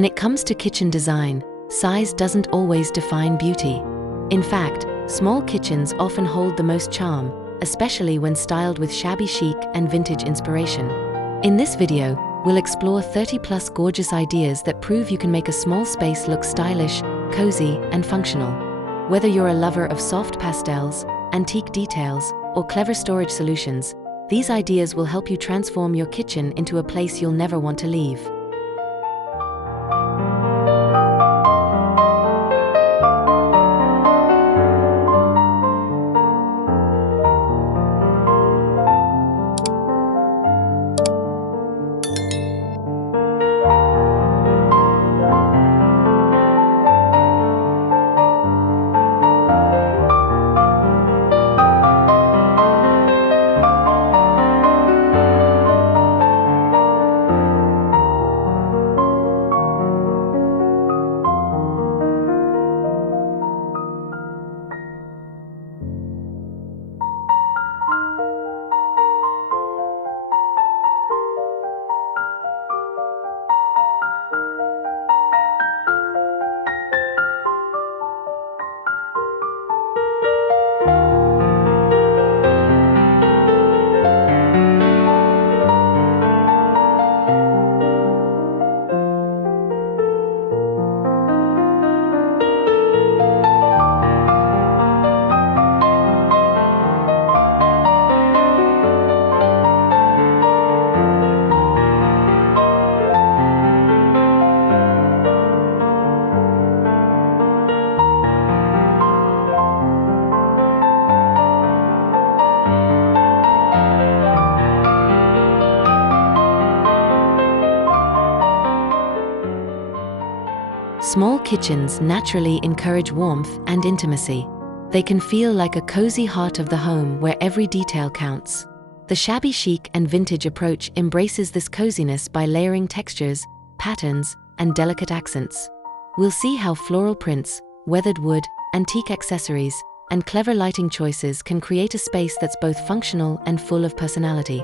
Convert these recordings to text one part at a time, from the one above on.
When it comes to kitchen design, size doesn't always define beauty. In fact, small kitchens often hold the most charm, especially when styled with shabby chic and vintage inspiration. In this video, we'll explore 30+ gorgeous ideas that prove you can make a small space look stylish, cozy, and functional. Whether you're a lover of soft pastels, antique details, or clever storage solutions, these ideas will help you transform your kitchen into a place you'll never want to leave. Small kitchens naturally encourage warmth and intimacy. They can feel like a cozy heart of the home where every detail counts. The shabby chic and vintage approach embraces this coziness by layering textures, patterns, and delicate accents. We'll see how floral prints, weathered wood, antique accessories, and clever lighting choices can create a space that's both functional and full of personality.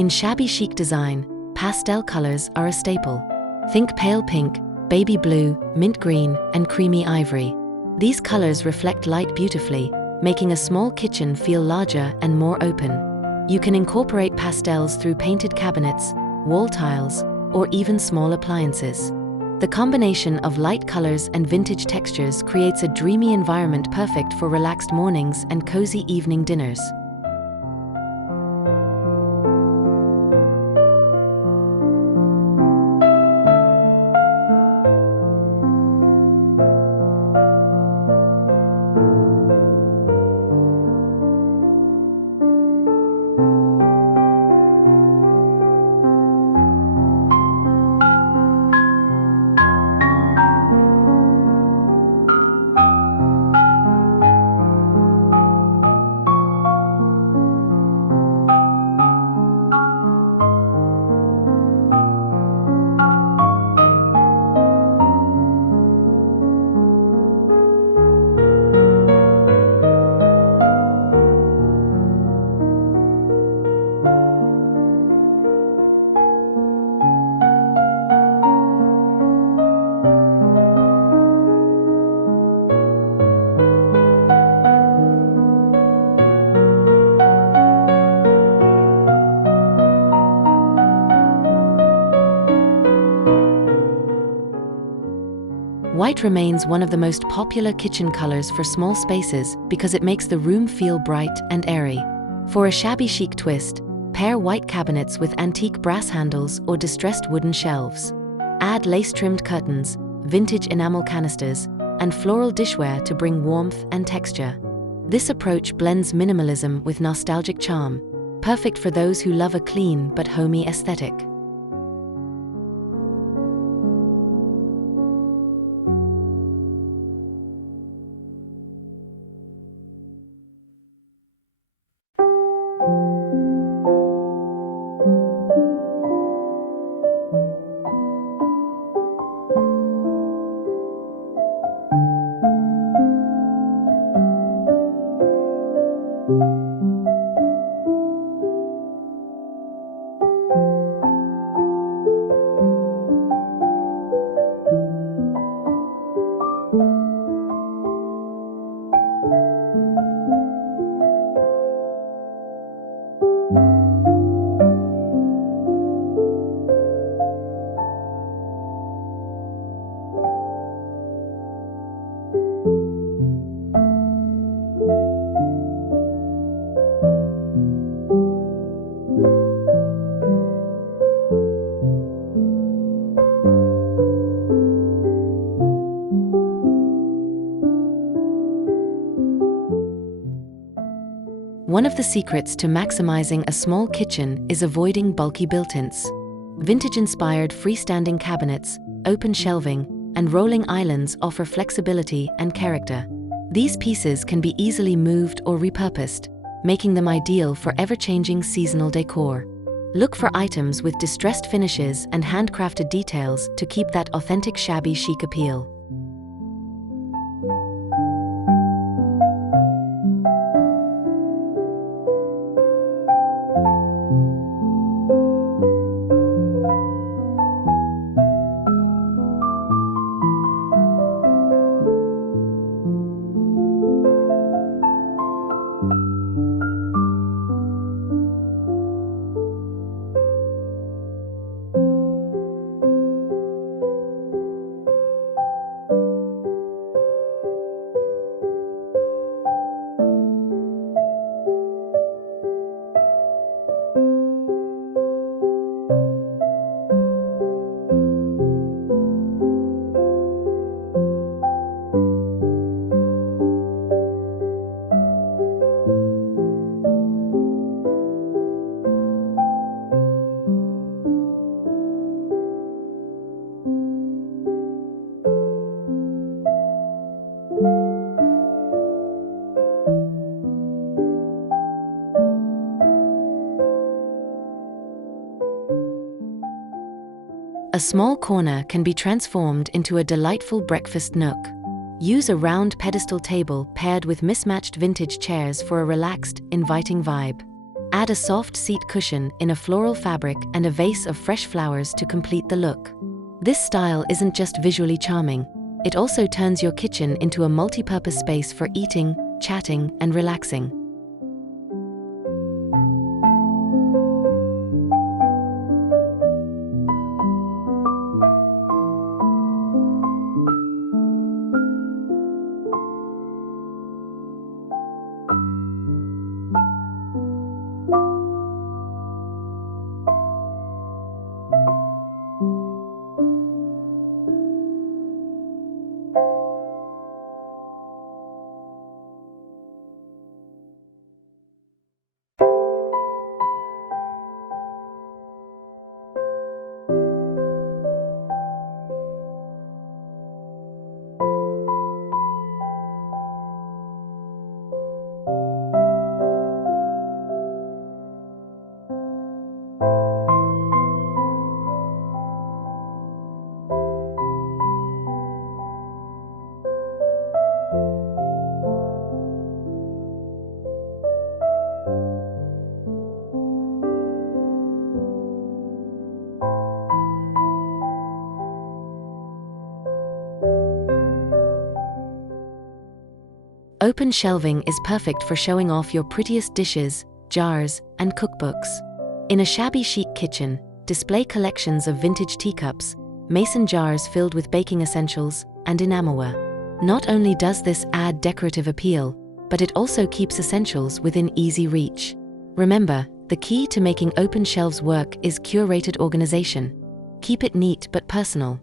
In shabby chic design, pastel colors are a staple. Think pale pink, baby blue, mint green, and creamy ivory. These colors reflect light beautifully, making a small kitchen feel larger and more open. You can incorporate pastels through painted cabinets, wall tiles, or even small appliances. The combination of light colors and vintage textures creates a dreamy environment perfect for relaxed mornings and cozy evening dinners. White remains one of the most popular kitchen colors for small spaces because it makes the room feel bright and airy. For a shabby chic twist, pair white cabinets with antique brass handles or distressed wooden shelves. Add lace-trimmed curtains, vintage enamel canisters, and floral dishware to bring warmth and texture. This approach blends minimalism with nostalgic charm, perfect for those who love a clean but homey aesthetic. One of the secrets to maximizing a small kitchen is avoiding bulky built-ins. Vintage-inspired freestanding cabinets, open shelving, and rolling islands offer flexibility and character. These pieces can be easily moved or repurposed, making them ideal for ever-changing seasonal decor. Look for items with distressed finishes and handcrafted details to keep that authentic shabby chic appeal. A small corner can be transformed into a delightful breakfast nook. Use a round pedestal table paired with mismatched vintage chairs for a relaxed, inviting vibe. Add a soft seat cushion in a floral fabric and a vase of fresh flowers to complete the look. This style isn't just visually charming, it also turns your kitchen into a multi-purpose space for eating, chatting, and relaxing. Open shelving is perfect for showing off your prettiest dishes, jars, and cookbooks. In a shabby chic kitchen, display collections of vintage teacups, mason jars filled with baking essentials, and enamelware. Not only does this add decorative appeal, but it also keeps essentials within easy reach. Remember, the key to making open shelves work is curated organization. Keep it neat but personal.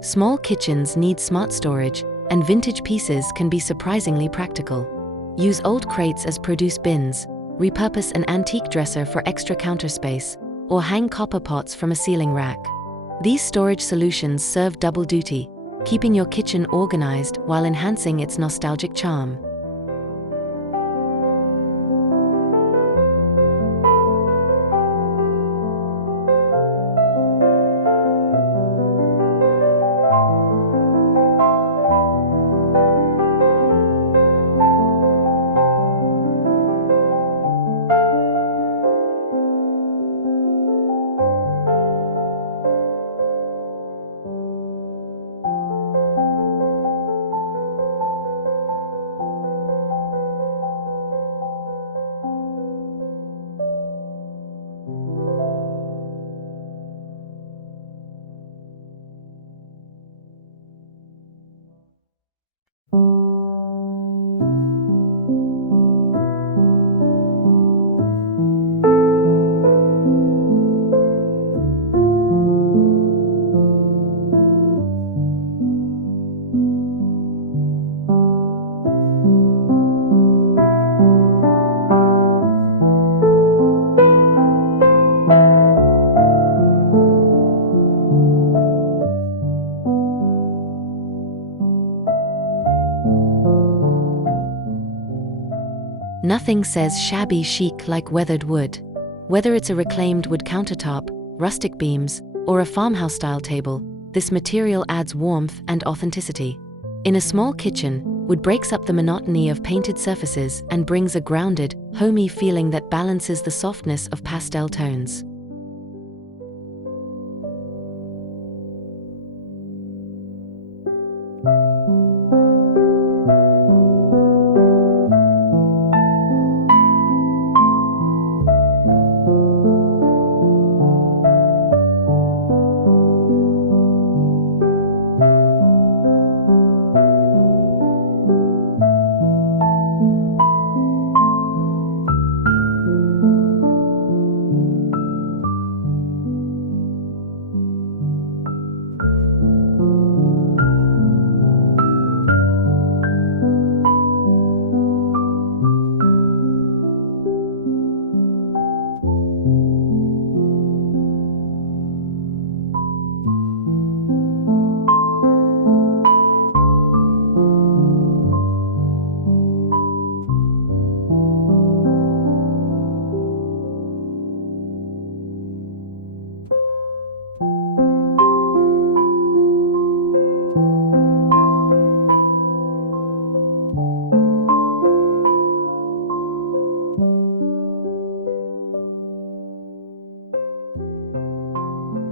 Small kitchens need smart storage, and vintage pieces can be surprisingly practical. Use old crates as produce bins, repurpose an antique dresser for extra counter space, or hang copper pots from a ceiling rack. These storage solutions serve double duty, keeping your kitchen organized while enhancing its nostalgic charm. Nothing says shabby chic like weathered wood. Whether it's a reclaimed wood countertop, rustic beams, or a farmhouse-style table, this material adds warmth and authenticity. In a small kitchen, wood breaks up the monotony of painted surfaces and brings a grounded, homey feeling that balances the softness of pastel tones.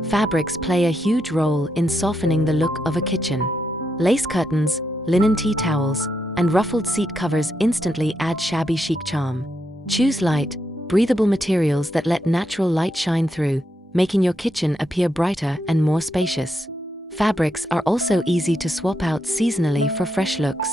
Fabrics play a huge role in softening the look of a kitchen. Lace curtains, linen tea towels, and ruffled seat covers instantly add shabby chic charm. Choose light, breathable materials that let natural light shine through, making your kitchen appear brighter and more spacious. Fabrics are also easy to swap out seasonally for fresh looks.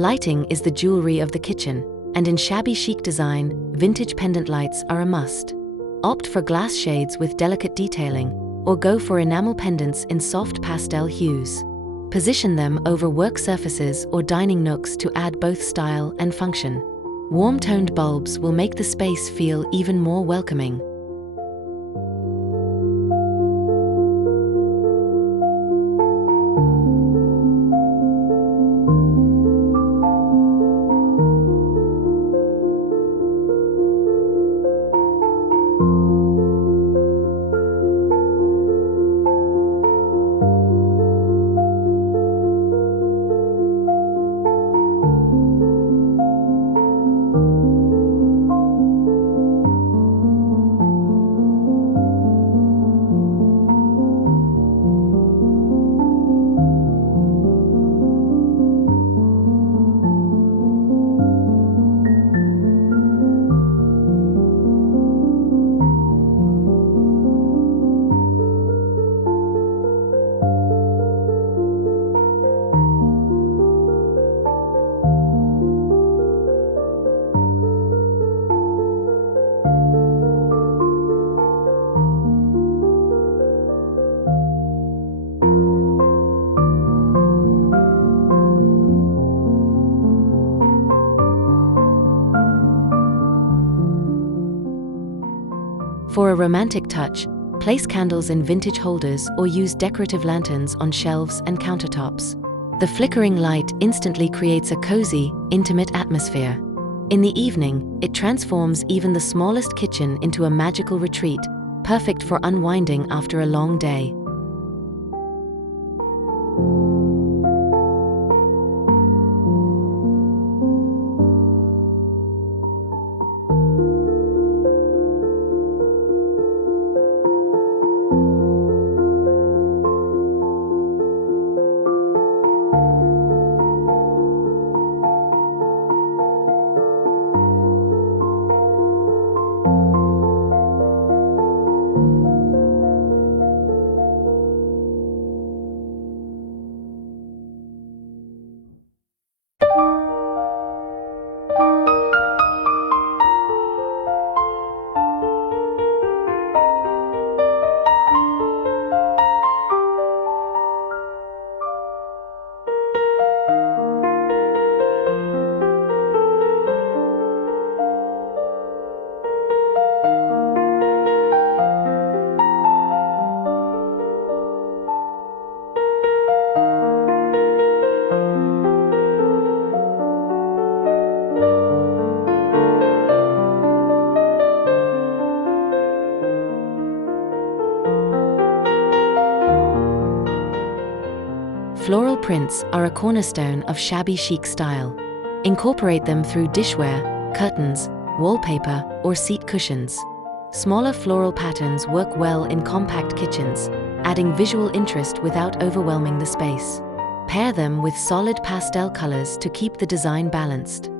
Lighting is the jewelry of the kitchen, and in shabby chic design, vintage pendant lights are a must. Opt for glass shades with delicate detailing, or go for enamel pendants in soft pastel hues. Position them over work surfaces or dining nooks to add both style and function. Warm-toned bulbs will make the space feel even more welcoming. For a romantic touch, place candles in vintage holders or use decorative lanterns on shelves and countertops. The flickering light instantly creates a cozy, intimate atmosphere. In the evening, it transforms even the smallest kitchen into a magical retreat, perfect for unwinding after a long day. Floral prints are a cornerstone of shabby chic style. Incorporate them through dishware, curtains, wallpaper, or seat cushions. Smaller floral patterns work well in compact kitchens, adding visual interest without overwhelming the space. Pair them with solid pastel colors to keep the design balanced.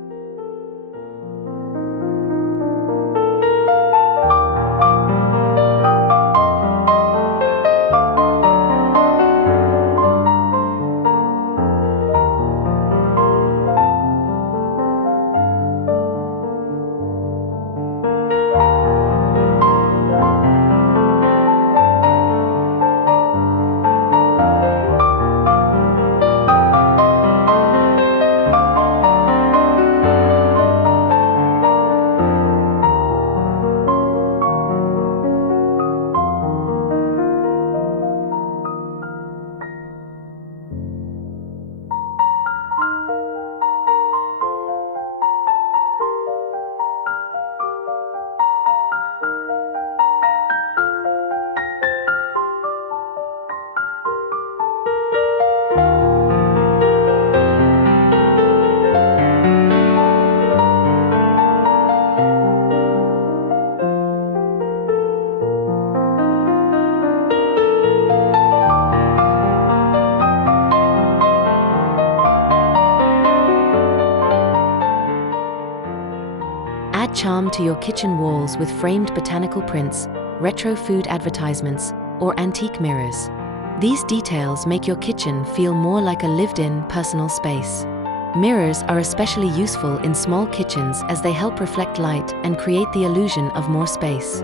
Add charm to your kitchen walls with framed botanical prints, retro food advertisements, or antique mirrors. These details make your kitchen feel more like a lived-in personal space. Mirrors are especially useful in small kitchens as they help reflect light and create the illusion of more space.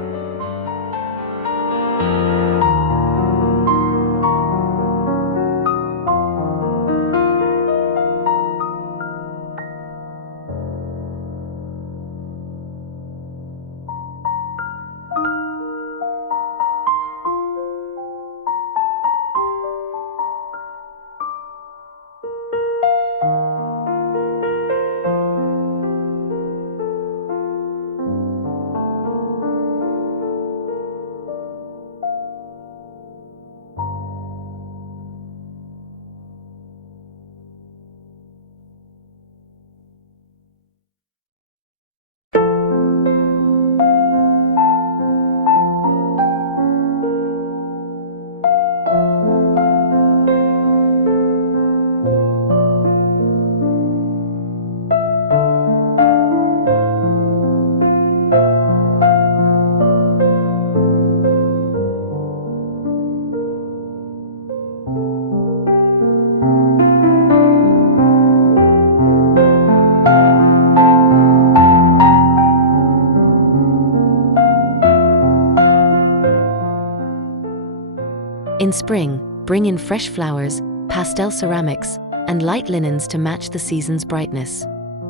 In spring, bring in fresh flowers, pastel ceramics, and light linens to match the season's brightness.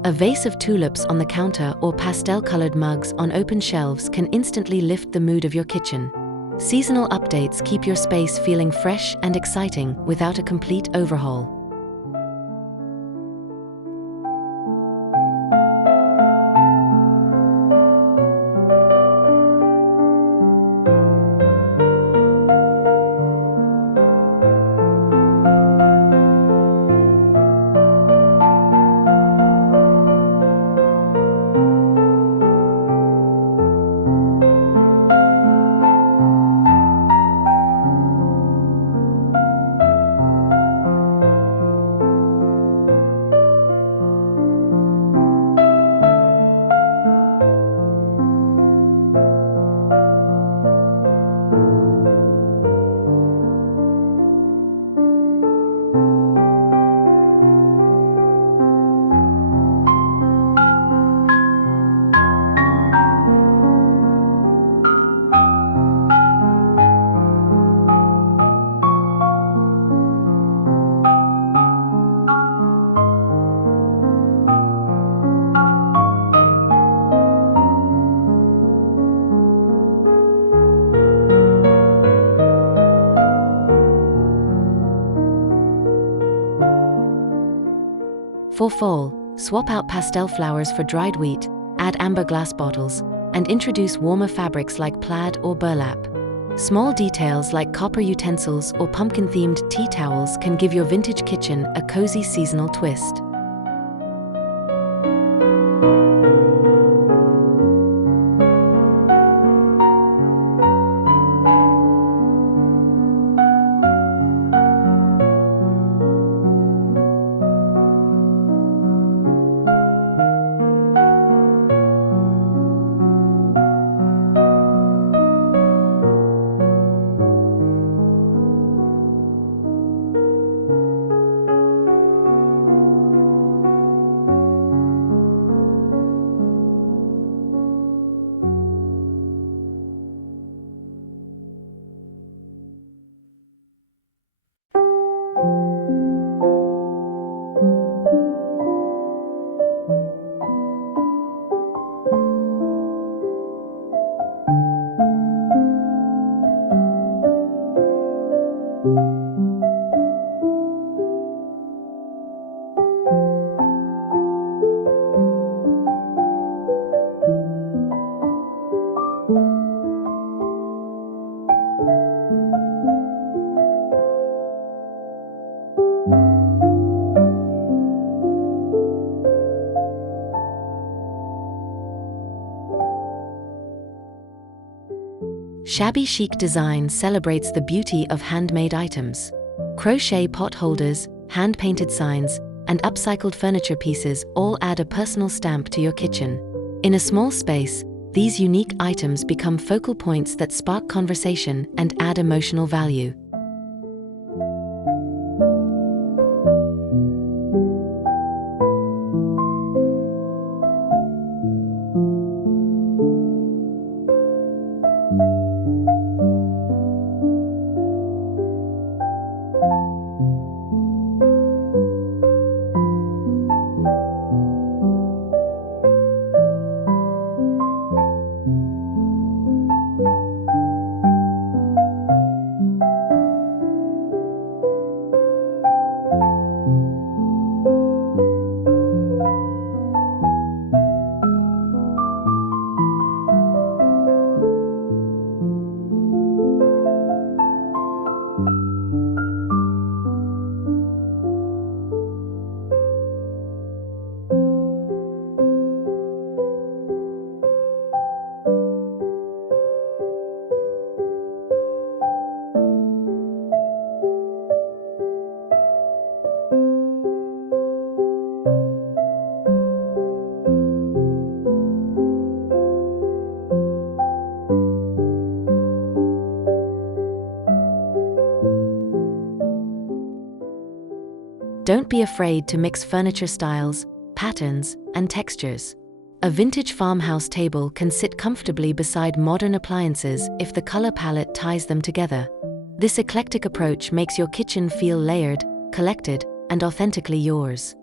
A vase of tulips on the counter or pastel-colored mugs on open shelves can instantly lift the mood of your kitchen. Seasonal updates keep your space feeling fresh and exciting without a complete overhaul. For fall, swap out pastel flowers for dried wheat, add amber glass bottles, and introduce warmer fabrics like plaid or burlap. Small details like copper utensils or pumpkin-themed tea towels can give your vintage kitchen a cozy seasonal twist. Shabby Chic design celebrates the beauty of handmade items. Crochet pot holders, hand-painted signs, and upcycled furniture pieces all add a personal stamp to your kitchen. In a small space, these unique items become focal points that spark conversation and add emotional value. Don't be afraid to mix furniture styles, patterns, and textures. A vintage farmhouse table can sit comfortably beside modern appliances if the color palette ties them together. This eclectic approach makes your kitchen feel layered, collected, and authentically yours.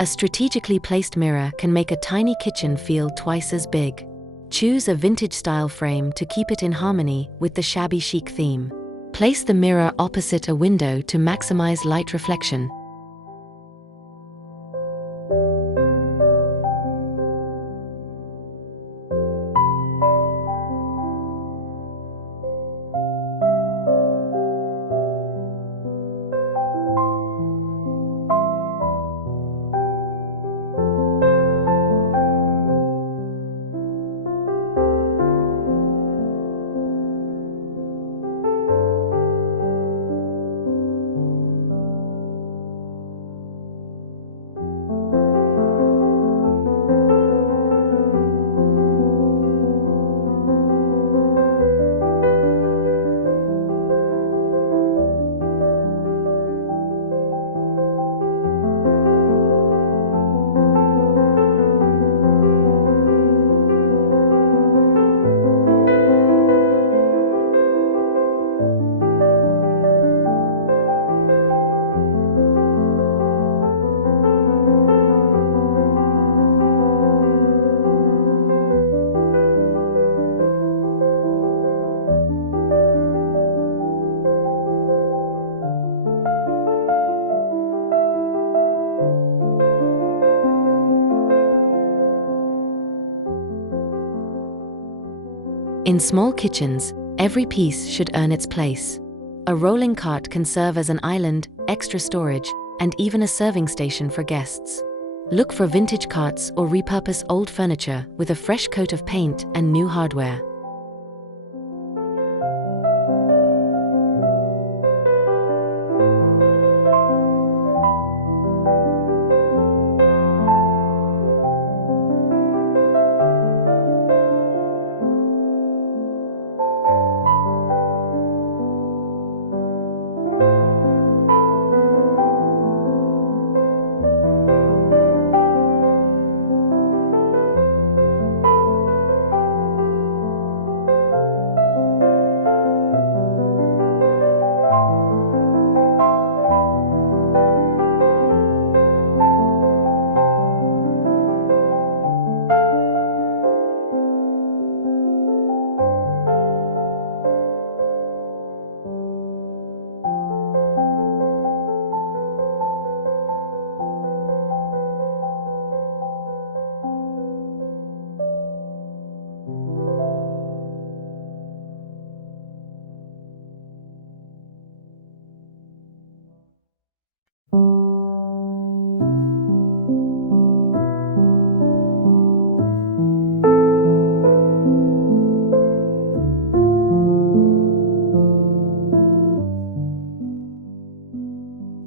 A strategically placed mirror can make a tiny kitchen feel twice as big. Choose a vintage-style frame to keep it in harmony with the shabby chic theme. Place the mirror opposite a window to maximize light reflection. In small kitchens, every piece should earn its place. A rolling cart can serve as an island, extra storage, and even a serving station for guests. Look for vintage carts or repurpose old furniture with a fresh coat of paint and new hardware.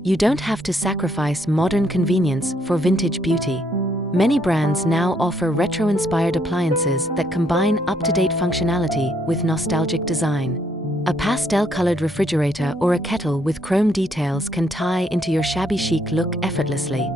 You don't have to sacrifice modern convenience for vintage beauty. Many brands now offer retro-inspired appliances that combine up-to-date functionality with nostalgic design. A pastel-colored refrigerator or a kettle with chrome details can tie into your shabby chic look effortlessly.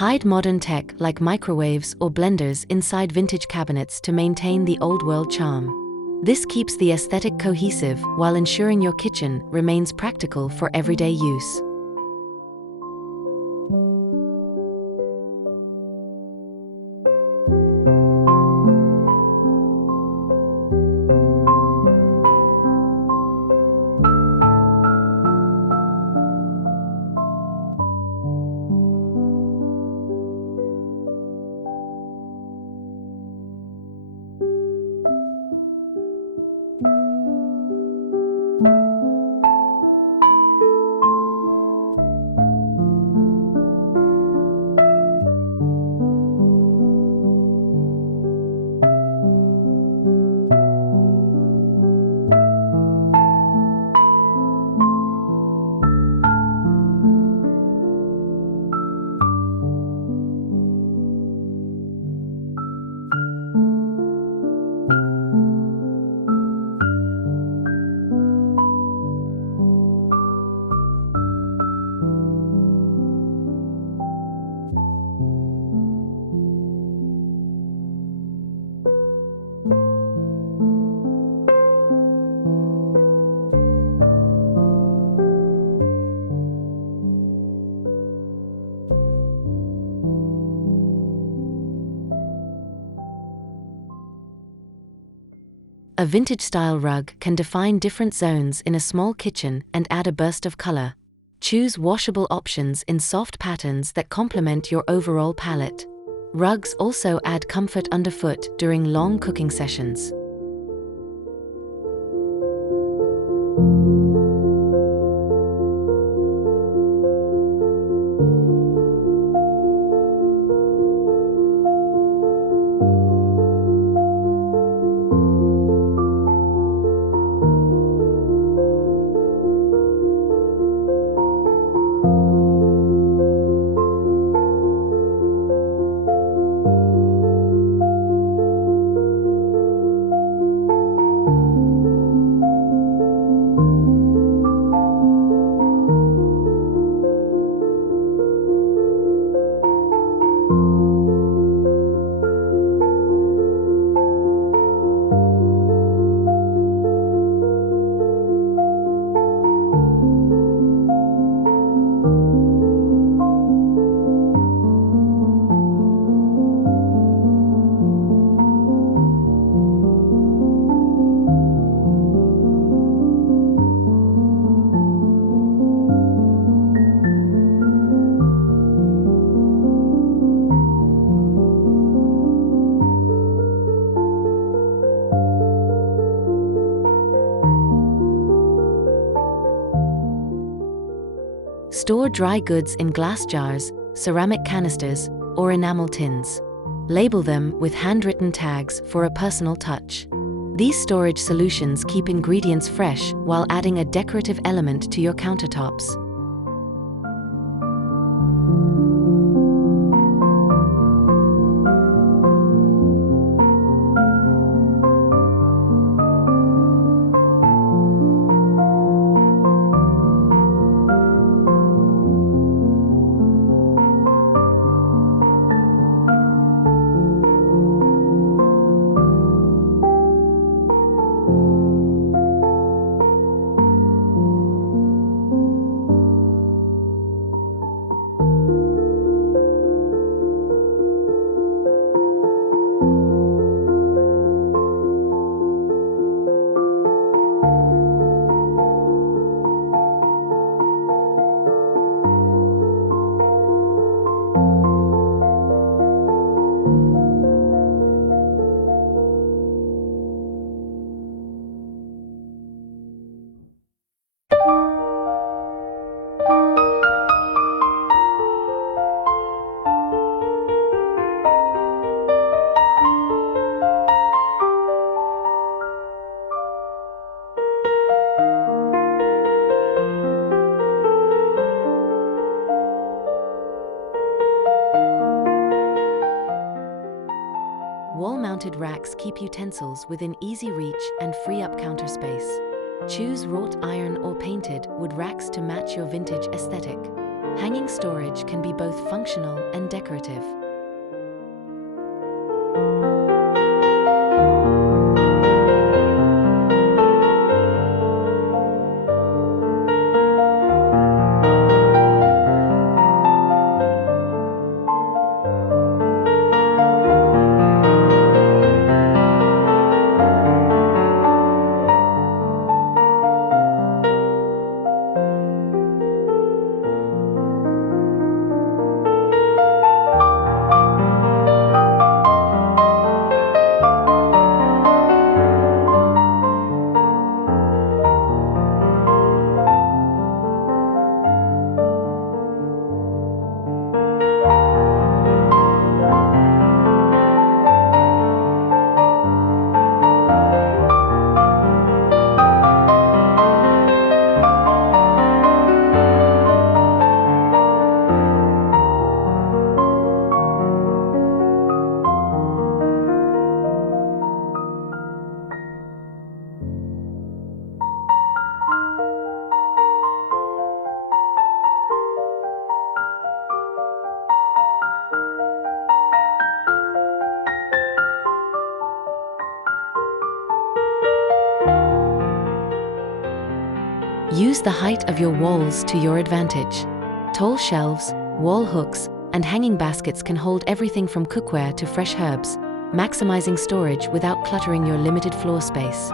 Hide modern tech like microwaves or blenders inside vintage cabinets to maintain the old-world charm. This keeps the aesthetic cohesive while ensuring your kitchen remains practical for everyday use. A vintage-style rug can define different zones in a small kitchen and add a burst of color. Choose washable options in soft patterns that complement your overall palette. Rugs also add comfort underfoot during long cooking sessions. Store dry goods in glass jars, ceramic canisters, or enamel tins. Label them with handwritten tags for a personal touch. These storage solutions keep ingredients fresh while adding a decorative element to your countertops. mounted racks keep utensils within easy reach and free up counter space. Choose wrought iron or painted wood racks to match your vintage aesthetic. Hanging storage can be both functional and decorative. Use the height of your walls to your advantage. Tall shelves, wall hooks, and hanging baskets can hold everything from cookware to fresh herbs, maximizing storage without cluttering your limited floor space.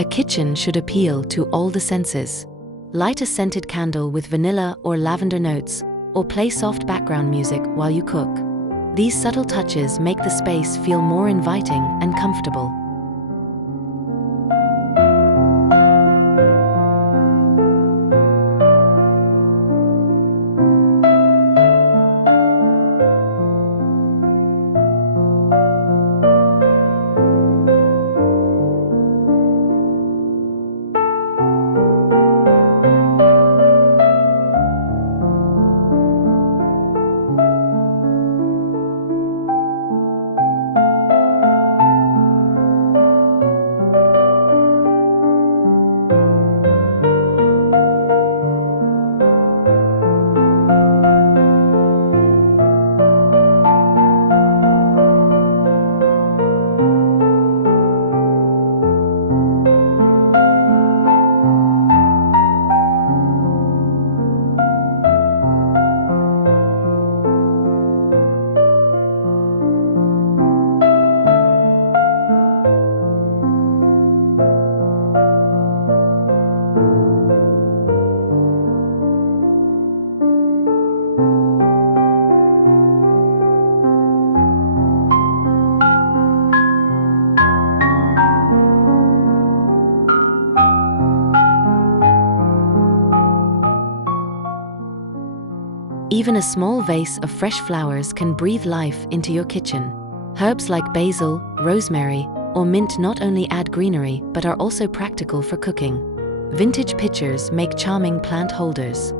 A kitchen should appeal to all the senses. Light a scented candle with vanilla or lavender notes, or play soft background music while you cook. These subtle touches make the space feel more inviting and comfortable. Even a small vase of fresh flowers can breathe life into your kitchen. Herbs like basil, rosemary, or mint not only add greenery but are also practical for cooking. Vintage pitchers make charming plant holders.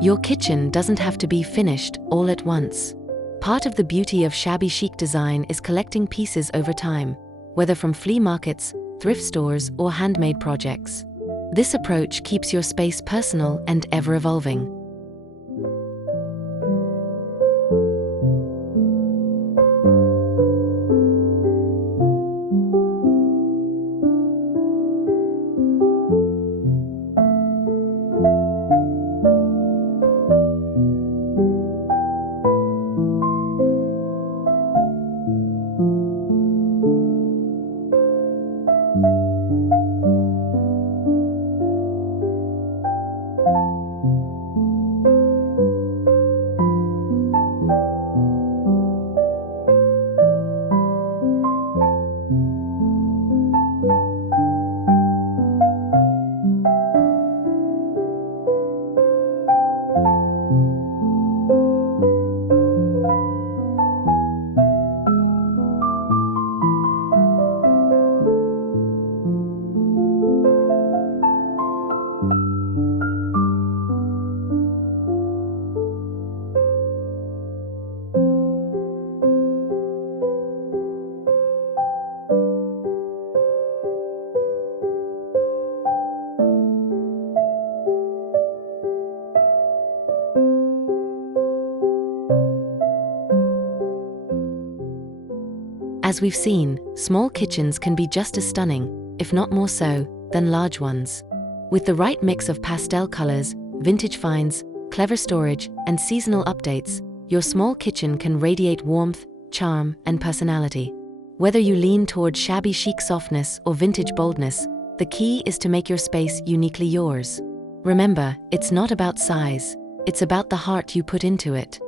Your kitchen doesn't have to be finished all at once. Part of the beauty of shabby chic design is collecting pieces over time, whether from flea markets, thrift stores, or handmade projects. This approach keeps your space personal and ever-evolving. As we've seen, small kitchens can be just as stunning, if not more so, than large ones. With the right mix of pastel colors, vintage finds, clever storage, and seasonal updates, your small kitchen can radiate warmth, charm, and personality. Whether you lean toward shabby chic softness or vintage boldness, the key is to make your space uniquely yours. Remember, it's not about size, it's about the heart you put into it.